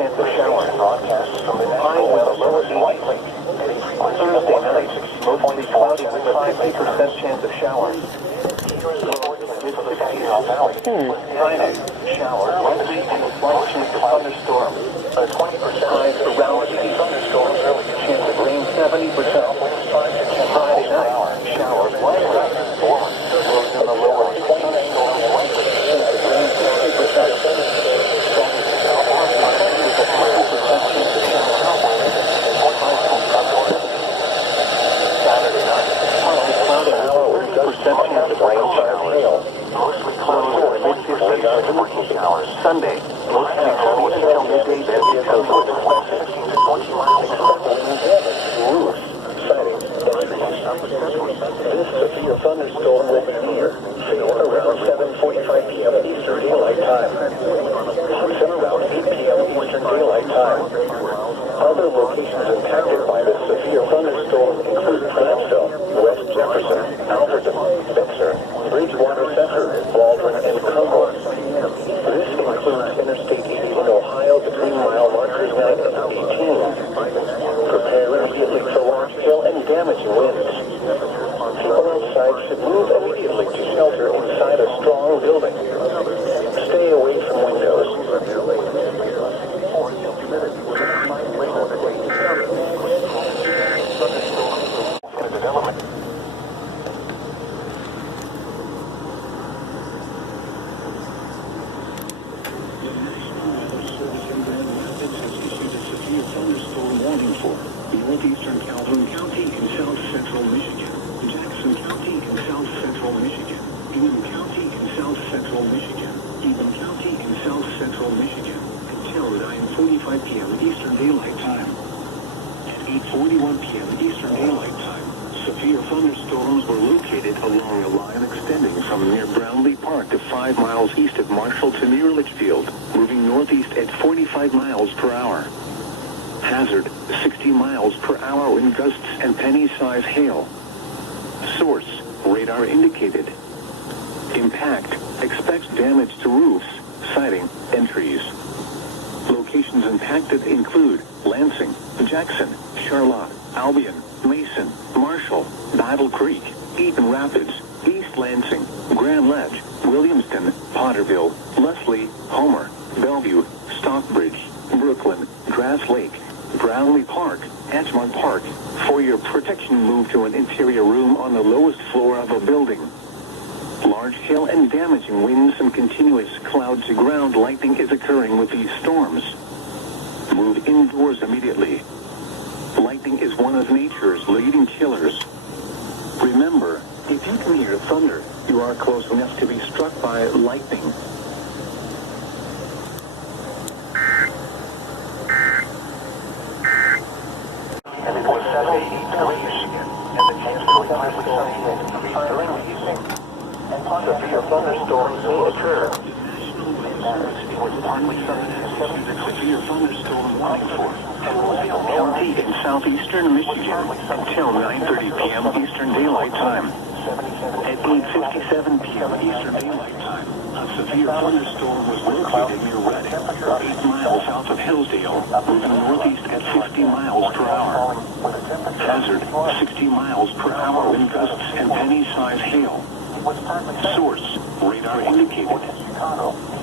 chance of showers. High with a low of 80. Thursday night, mostly cloudy with a 50% chance of showers. Friday, showers. Wednesday, slight chance of thunderstorm. 20% highs around 80. Thunderstorms early. Chance of rain 70%. Friday night, showers. Likely. Lows in the lower 60s. Chance of rain 50%. Saturday night, partly cloudy, 30% chance of rain showers. Mostly cloudy with mid-50s chance of rain showers. Sunday, mostly cloudy until midday, then because of the 15 to 20 miles per hour. Roofs, sightings, this severe thunderstorm will be near around 7:45 p.m. Eastern Daylight Time. Hudson around 8 p.m. Eastern Daylight Time. Other locations impacted by this severe thunderstorm include Gladstone, West Jefferson, Alberton, Spencer, Bridgewater Center, Baldwin, and Concord. This includes Interstate 80 in Ohio between mile markers 9 and 18. Prepare immediately for large hail and damaging winds. People outside should move immediately to shelter inside a strong building. Stay away from windows. Northeastern Calhoun County in south central Michigan, Jackson County in south central Michigan, Ingham County in south central Michigan, Eben County in south central Michigan, until 9:45 p.m. Eastern Daylight Time. At 8:41 p.m. Eastern Daylight Time, severe thunderstorms were located along a line extending from near Brownlee Park to 5 miles east of Marshall to near Litchfield, moving northeast at 45 miles per hour. Hazard, 60 miles per hour in gusts and penny-size hail. Source, radar indicated. Impact, expects damage to roofs, siding, and trees. Locations impacted include Lansing, Jackson, Charlotte, Albion, Mason, Marshall, Battle Creek, Eaton Rapids, East Lansing, Grand Ledge, Williamston, Potterville, Leslie, Homer, Bellevue, Stockbridge, Brooklyn, Grass Lake, Brownlee Park, Edgemont Park. For your protection, move to an interior room on the lowest floor of a building. Large hail and damaging winds and continuous cloud-to-ground lightning is occurring with these storms. Move indoors immediately. Lightning is one of nature's leading killers. Remember, if you can hear thunder, you are close enough to be struck by lightning. Severe thunderstorms may occur. Severe thunderstorm warning for Hale County in southeastern Michigan until 9:30 p.m. Eastern Daylight Time. At 8:57 p.m. Eastern Daylight Time, a severe thunderstorm was located near Reading, 8 miles south of Hillsdale, moving northeast at 50 miles per hour. Hazard, 60 miles per hour wind gusts and penny-size hail. Source, radar indicated.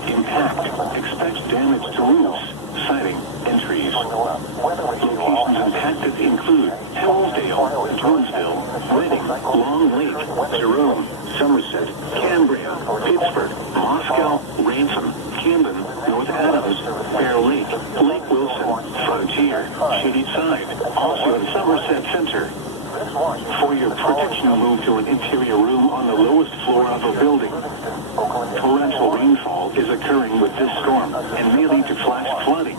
Impact. Expects damage to roofs, siding, and trees. Locations impacted include Hillsdale, Jonesville, Reading, Long Lake, Jerome, Somerset, Cambria, Pittsburgh, Moscow, Ransom, Camden, North Adams, Bear Lake, Lake Wilson, Frontier, Shady Side, also in Somerset Center. For your protection, move to an interior room on the lowest floor of a building. Torrential rainfall is occurring with this storm and may lead to flash flooding.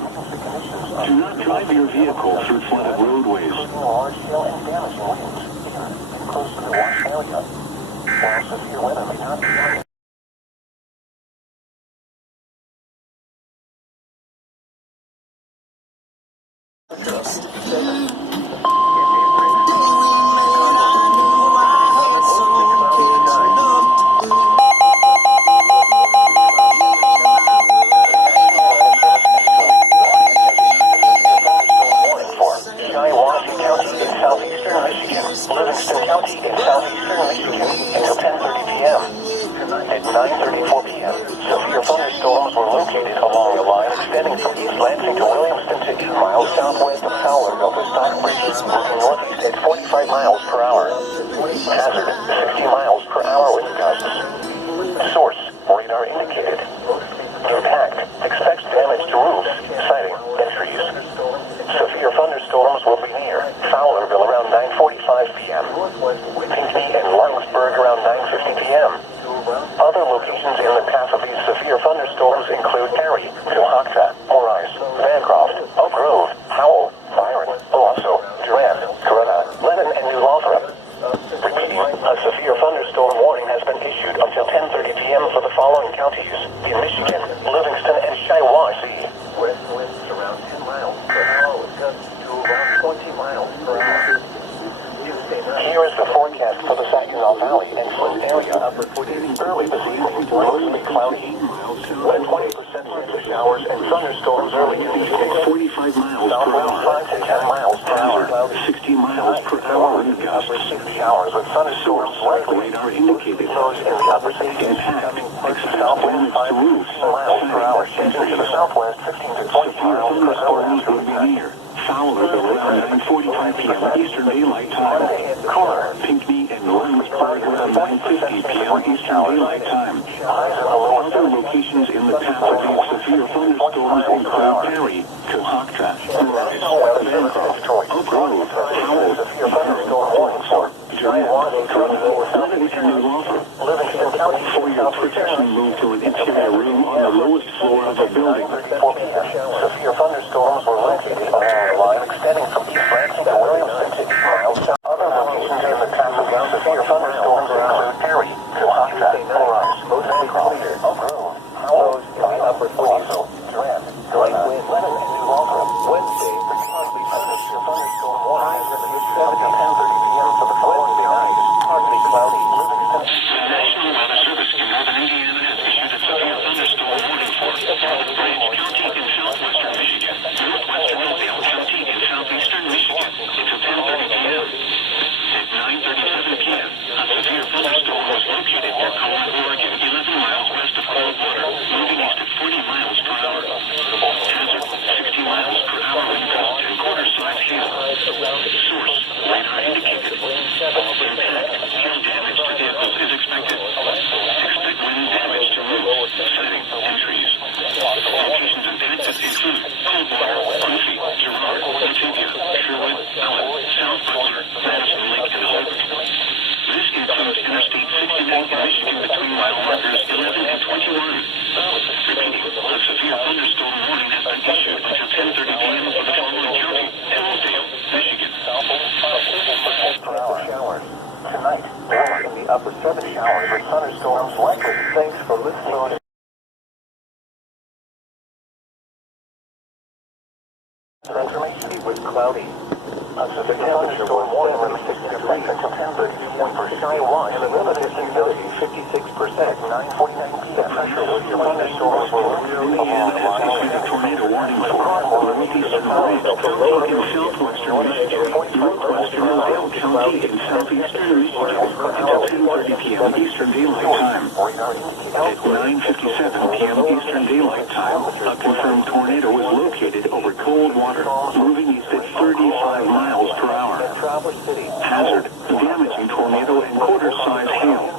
Do not drive your vehicle through flooded roadways. Livingston County in southeastern Michigan until 10:30 p.m. At 9:34 p.m., severe thunderstorms were located along a line extending from East Lansing to Williamston to 8 miles southwest of Fowlerville to Stockbridge, moving northeast at 45 miles per hour. Hazard, 60 miles per hour with gusts. Source, radar indicated. Impact, expects damage to roofs, siding, and trees. Severe thunderstorms will be near Fowlerville around 9:45 p.m. Pinckney and Lawrenceburg around 9:50 p.m. Other locations in the path of these severe thunderstorms include Cary, Cohocton, Maurice, Bancroft, Oak Grove, Howell, Byron, Owasso, Durant, Corona, Lennon, and New Lothrop. Repeating, a severe thunderstorm warning has been issued until 10:30 p.m. for the following counties in Michigan, Livingston, and Shiawassee. West winds around 10 miles per hour with gusts to around 20 miles per hour. Here is the forecast for the Saginaw Valley and Flint area. Early this evening, mostly cloudy, with 20% chance of showers and thunderstorms early in the evening. 45 miles per hour. 5 to 10 miles per hour. 60 miles per hour in gusts. Showers with thunderstorms likely. Radar indicated. Those in the upper 60s coming towards the southwest 5 to 10 miles per hour. To the southwest 15 to 20 miles per hour. Will be near Fowlerville around 9:45 p.m. Eastern Daylight Time. Cooler. Pinckney and Lawrenceburg around 9:50 p.m. Eastern Daylight Time. Other locations in the path of these severe thunderstorms include Cary, Cohocton, Maurice, Bancroft, Oak Grove, Howell, Byron, Durant, Corona, Lennon, and New Lothrop. For your protection, move to an interior room on the lowest floor of a building. Severe thunderstorms were located along a line extending from East Lansing to Williamston to 8 miles south. Other locations in the path of these severe thunderstorms include Cary, Cohocton, Maurice, Bancroft, Oak Grove, Howell, Owasso, Durant, Corona, Lennon, and New Lothrop. Wednesday, the partly severe thunderstorm warning has been issued until 10:30 p.m. for the following night. Partly cloudy, Livingston. The National Weather Service in northern Indiana has issued a severe thunderstorm warning for Branch County in southwestern Michigan, northwestern Mobile County in southeastern Michigan until 10:30 p.m. At 9:37 p.m., a severe thunderstorm was located near Coleman, Oregon, 11 miles west of Coldwater, moving east at 40 miles per hour. Hazard, 60 miles per hour wind gust and quarter-size hail. Source, radar indicated. Impact, hail damage to vehicles is expected. Expect wind damage to roofs, siding, and trees. Locations impacted include Coldwater, Quincy, Girard, Batavia, Sherwood, Allen, South Butler, Madison Lake, and Hope. This includes Interstate 68 in Michigan between mile markers 11 and 21. Repeating, a severe thunderstorm warning has been issued until 10:30 p.m. for the following county, Hillsdale, Michigan. Tonight, in the upper 7 showers with thunderstorms likely. Thanks for listening. Information with cloudy. A severe thunderstorm warning released until 10:30 p.m. for Shiawassee and the relative humidity 56%. 9:49 p.m. Severe thunderstorms will Indiana has issued a tornado warning for northeastern Branch County in southwestern Michigan, northwestern Mobile County County in southeastern Michigan until 10:30 p.m. Eastern Daylight Time. At 9:57 p.m. Eastern Daylight Time, a confirmed tornado was located over cold water, moving east at 35 miles per hour. Hazard, damaging tornado and quarter-size hail.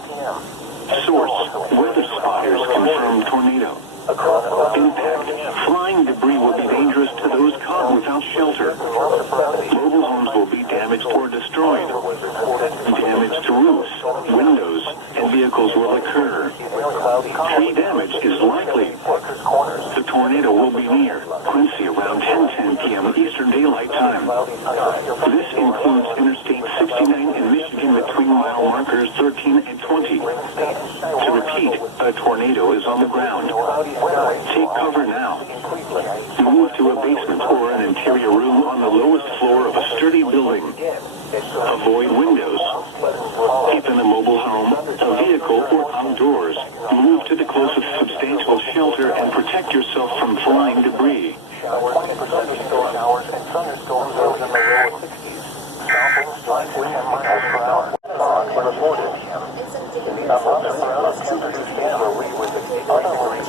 Source, weather spotters confirmed tornado. Impact, flying debris will be dangerous to those caught without shelter. Mobile homes will be damaged or destroyed. Damage to roofs, windows, and vehicles will occur. Tree damage is likely. The tornado will be near Quincy around 10:10 p.m. Eastern Daylight Time. This includes Interstate 69 in Michigan between mile markers 13 and 20. To repeat, a tornado is on the ground. Take cover now. Move to a basement or an interior room on the lowest floor of a sturdy building. Avoid windows. Keep in a mobile home, a vehicle, or outdoors. Move to the closest substantial shelter and protect yourself from flying debris. 20% storm hours and thunderstorms over in the low 60s. South winds 5 to 10 miles per hour. Reported. Around 10:30 p.m.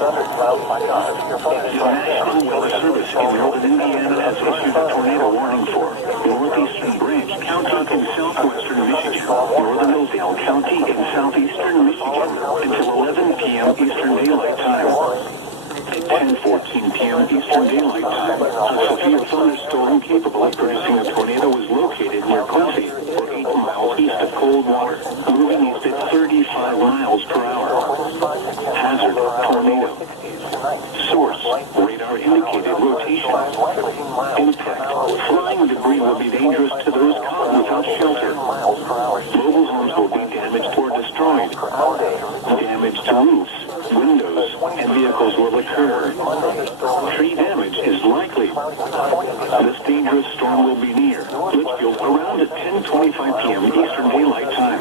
Thunder clouds by us. The National Weather Service in northern Indiana has issued a tornado warning for northeastern Branch County in southwestern Michigan, northern Oakdale County in southeastern Michigan until 11 p.m. Eastern Daylight Time. At 10:14 p.m. Eastern Daylight Time, a severe thunderstorm capable of producing a tornado was located near Quincy, or 8 miles east of Coldwater, moving east at 35 miles per hour. Hazard, tornado. Source, radar indicated rotation. Impact, flying debris will be dangerous to those caught without shelter. Mobile homes will be damaged or destroyed. Damage to roofs, windows, and vehicles will occur. Tree damage is likely. This dangerous storm will be near Litchfield around at 10:25 p.m. Eastern Daylight Time.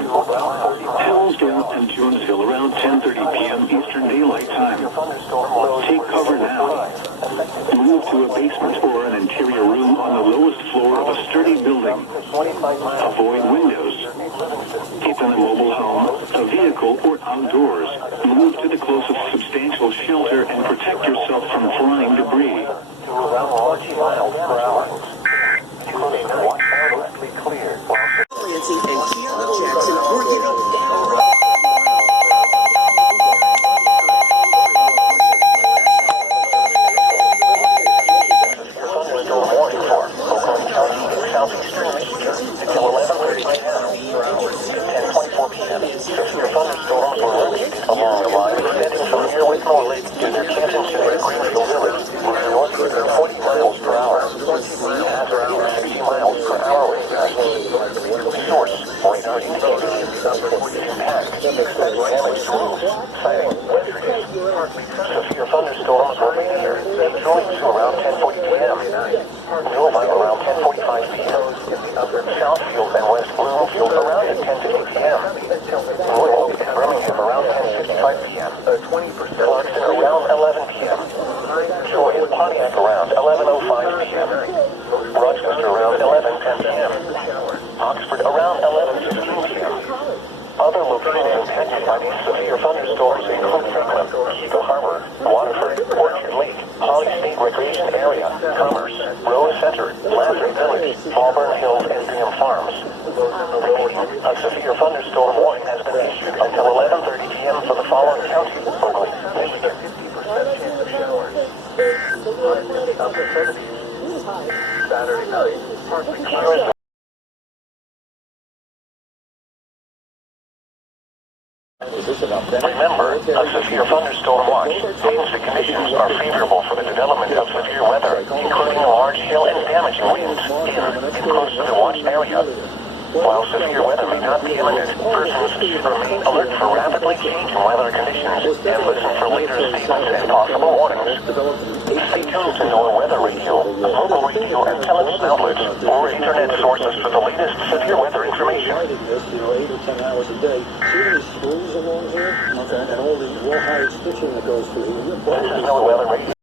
Hillsdale and Jonesville around 10:30 p.m. Eastern Daylight Time. Take cover now. Move to a basement or an interior room on the lowest floor of a sturdy building. Avoid windows. Keep in a mobile home, a vehicle, or outdoors. Move to the closest substantial shelter and protect yourself from flying debris. To around 40 miles per hour. Watch out, mostly clear. Clancy and Keanu Jackson were getting down. Thunderstorm warning for Oakland County in southeastern Michigan until 11:30 p.m. At 10:24 p.m. Severe thunderstorms were located along the line extending from near Whitmore Lake to near Canton Center, Greenfield Village, moving northward at 40 miles per hour. Hazard in 60 miles per hour radar. Source, radar indicated. Impact, damage to roofs, siding, severe thunderstorms will be near Detroit to around 10:40 p.m. Millville around 10:45 p.m. Southfield and West Bloomfield around at 10:50 p.m. Royal and Birmingham around 10:55 p.m. Clarkston around 11 p.m. Troy and Pontiac around 11:05 p.m. Rochester around 11:10 p.m. Oxford around 11:15 p.m. Other locations impacted by these severe thunderstorms include Franklin, Eagle Harbor, Waterford, Orchard Lake, Holly State Recreation Area, Commerce, Rose Center, Landry Village, Auburn Hills, and Graham Farms. A severe thunderstorm warning has been issued until 11:30 p.m. for the following counties: Oakland, Michigan. 50% chance of showers. Upper 70s. Saturday night. Partly clear. Remember, a severe thunderstorm watch means the conditions are favorable for the development of severe weather, including large hail and damaging winds in and close to the watch area. While severe weather may not be imminent, persons should remain alert for rapidly changing weather conditions and listen for later statements and possible warnings. Stay tuned to NOAA Weather Radio, local radio and television outlets, or internet sources for the latest severe weather information. 8 or 10 hours a day. See these screws along here? Okay. And all the rawhide stitching that goes through here. This is NOAA Weather Radio.